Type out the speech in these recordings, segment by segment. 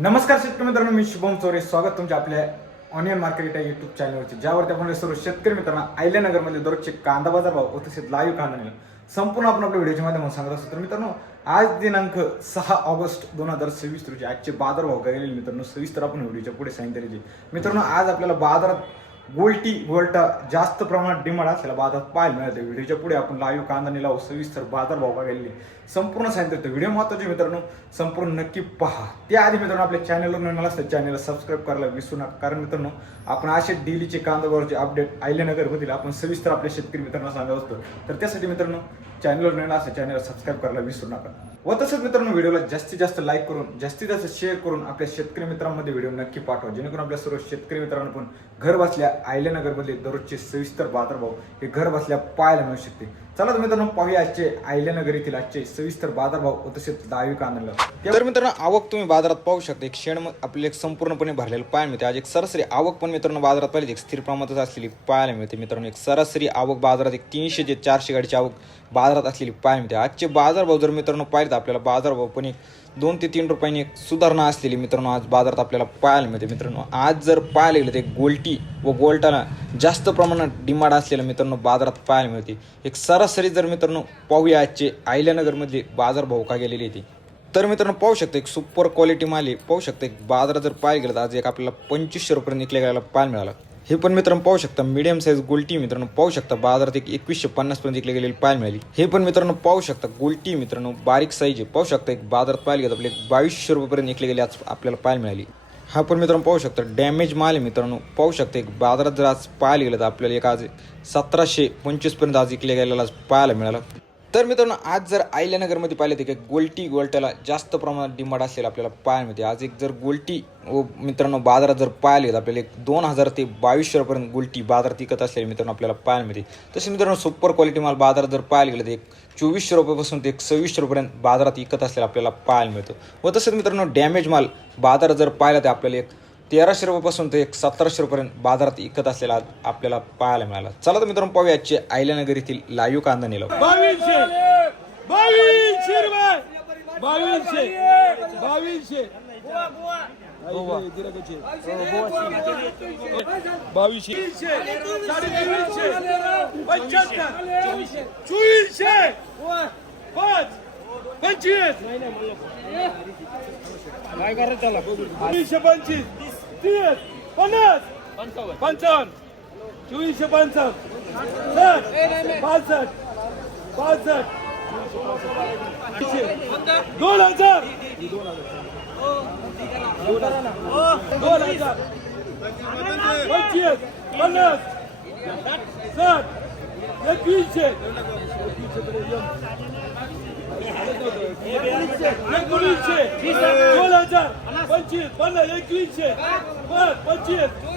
नमस्कार शेतकरी मित्रांनो, मी शुभम चोरे. स्वागत तुमच्या आपल्या ऑनियन मार्केट या युट्यूब चॅनलवरती, ज्यावरती आपण सर्व शेतकरी मित्रांना अहिल्यानगरमध्ये दररोजचे कांदा बाजार भाव व तसेच लाईव्ह कांदा निल संपूर्ण आपण आपल्या व्हिडिओच्या माध्यमातून सांगत असतो. तर मित्रांनो, आज दिनांक 6 ऑगस्ट 2026 रोजी आजचे बाजार भाव काय गेलेले मित्रांनो सविस्तर आपण व्हिडिओच्या पुढे सांगितलेले. मित्रांनो, आज आपल्याला बाजारात गोल्टा जास्त प्रमाणात डिमांड असलेला बाजारात पाहायला मिळते. व्हिडिओच्या पुढे आपण लाईव्ह कांदा निलाव सविस्तर बाजार भाव गेलेले संपूर्ण सांगितलं. व्हिडिओ महत्त्वाचे मित्रांनो, संपूर्ण नक्की पहा. त्याआधी मित्रांनो, आपल्या चॅनलवर नवीन असतं चॅनलला सबस्क्राईब करायला विसरू नका, कारण मित्रांनो आपण असे डेलीचे कांदावरचे अपडेट अहिल्यानगरमधील आपण सविस्तर आपल्या शेतकरी मित्रांना सांगत असतो. तर त्यासाठी मित्रांनो, चॅनलवर नवीन असतं चॅनलला सबस्क्राईब करायला विसरू नका. व तसंच मित्रांनो, व्हिडिओला जास्तीत जास्त लाईक करून जास्तीत जास्त शेअर करून आपल्या शेतकरी मित्रांमध्ये व्हिडिओ नक्की पाठवा, जेणेकरून आपल्या सर्व शेतकरी मित्रांना पण घर बसल्या अहिल्यानगरमध्ये दररोजचे सविस्तर बाजारभाव हे घर बसल्या पाहायला मिळू शकते. चला तर मित्रांनो, पाहूया आजचे अहिल्यानगर येथील आजचे सविस्तर बाजारभाव व तसेच लाईव्ह कांदा. तर मित्रांनो, आवक तुम्ही बाजारात पाहू शकता. एक शेण आपले एक संपूर्णपणे भरलेलं पाहायला मिळते. आज एक सरासरी आवक पण मित्रांनो बाजारात पाहिजे एक स्थिर प्रमाणात असलेली पाहायला मिळते. मित्रांनो, एक सरासरी आवक बाजारात एक 300 ते 400 गाडीची आवक बाजारात असलेली पाहायला मिळते. आजचे बाजारभाव जर मित्रांनो पाहिले तर आपल्याला बाजारभाव पण एक 2 ते 3 रुपयांनी एक सुधारणा असलेली मित्रांनो आज बाजारात आपल्याला पाहायला मिळते. मित्रांनो, आज जर पाहायला गेलं तर गोल्टी व गोल्टाला जास्त प्रमाणात डिमांड असलेलं मित्रांनो बाजारात पाहायला मिळते. एक सरासरी जर मित्रांनो पाहूया आजचे अहिल्यानगरमधले बाजारभाव का गेलेले होते. तर मित्रांनो पाहू शकता, एक सुपर क्वालिटी माल आहे. पाहू शकता, एक बाजारात जर पाहायला गेलं तर आज एक आपल्याला 2500 रुपये निघले गेला पाहायला मिळाला. हे पण मित्रांनो पाहू शकता, मीडियम साईज गोल्टी मित्रांनो पाहू शकता बाजारात एक 2150 पर्यंत विकले गेलेली पाहायला मिळाली. हे पण मित्रांनो पाहू शकता गोल्टी मित्रांनो बारीक साईज आहे. पाहू शकता, एक बाजारात पाहायला गेलं आपले 2200 रुपयेपर्यंत विकले गेले आज आपल्याला पाहायला मिळाली. हा पण मित्रांनो पाहू शकता डॅमेज माल आहे. मित्रांनो पाहू शकता, एक बाजारात जर आज पाहायला गेलं तर आपल्याला एक आज 1725 पर्यंत आज विकले गेलेला आज पाहायला मिळाला. तर मित्रांनो, आज जर अहिल्यानगरमध्ये पाहिले तर गोल्टाला जास्त प्रमाणात डिमांड असलेला आपल्याला पाहायला मिळते. आज एक जर गोल्टी व मित्रांनो बाजारात जर पाहायला गेलं आपल्याला एक 2000 ते 2200 रुपयांपर्यंत गोल्टी बाजारात विकत असलेली मित्रांनो आपल्याला पाहायला मिळते. तसे मित्रांनो सुपर क्वालिटी माल बाजारात जर पाहायला गेलं तर एक 2400 रुपयापासून ते 2600 रुपयांपर्यंत बाजारात विकत असलेला आपल्याला पाहायला मिळतो. व तसंच मित्रांनो डॅमेज माल बाजारात जर पाहिला तर आपल्याला एक 1300 रुपयापासून ते एक 1700 रुपयांपर्यंत बाजारात विकत असलेला आपल्याला पाहायला मिळाला. चला तर मित्रांनो पाहूया आजचे अहिल्यानगर येथील लाईव्ह कांदा निलाव. 2200 2200 काय करायचं त्याला 225 30 50 55 2455 60 65 2000 2000 25 50 60 2100 1900 2000 25 50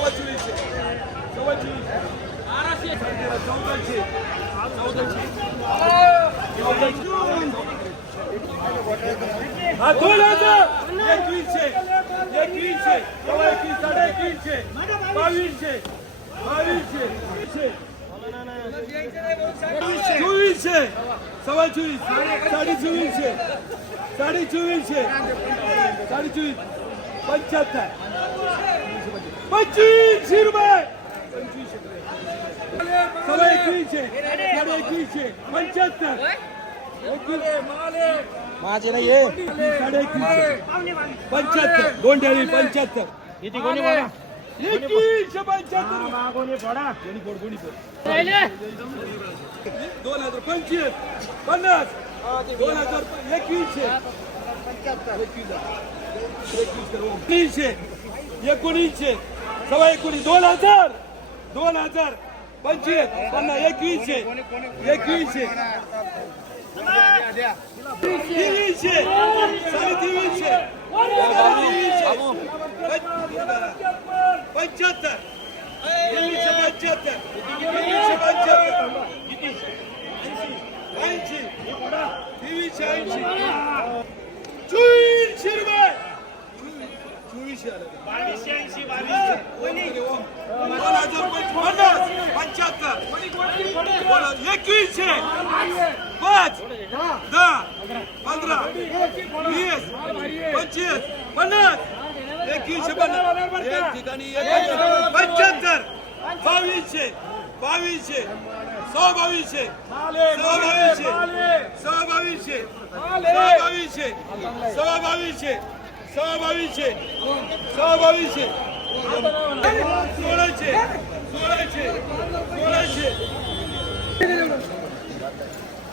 2100 25 75 हा 2000 2100 2200 2200 2400 2400 2400 25 25 रुपये 2100 माझे नाही 75 गोंड्याली 75 किती कोणी बोला 2175 कोणी फोडा कोणी 2025 50 2000 2100 1900 2000 2000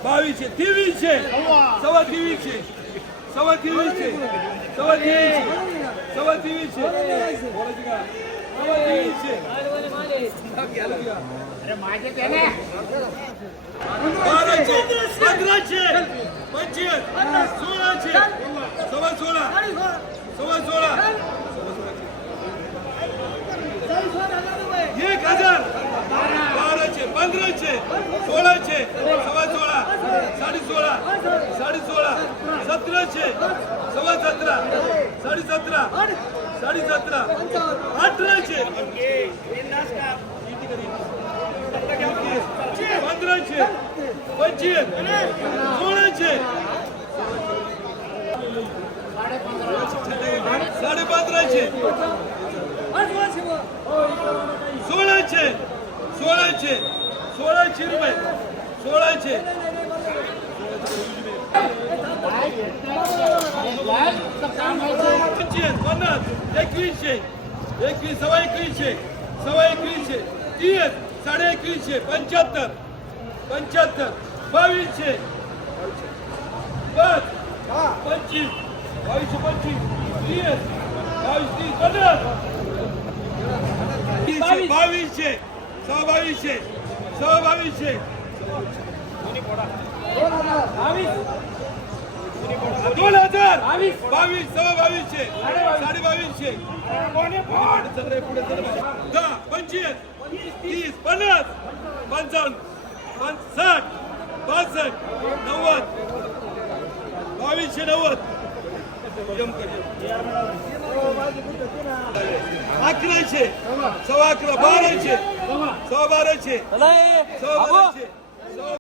25 50 21 21 23 23 75 11 12 12 12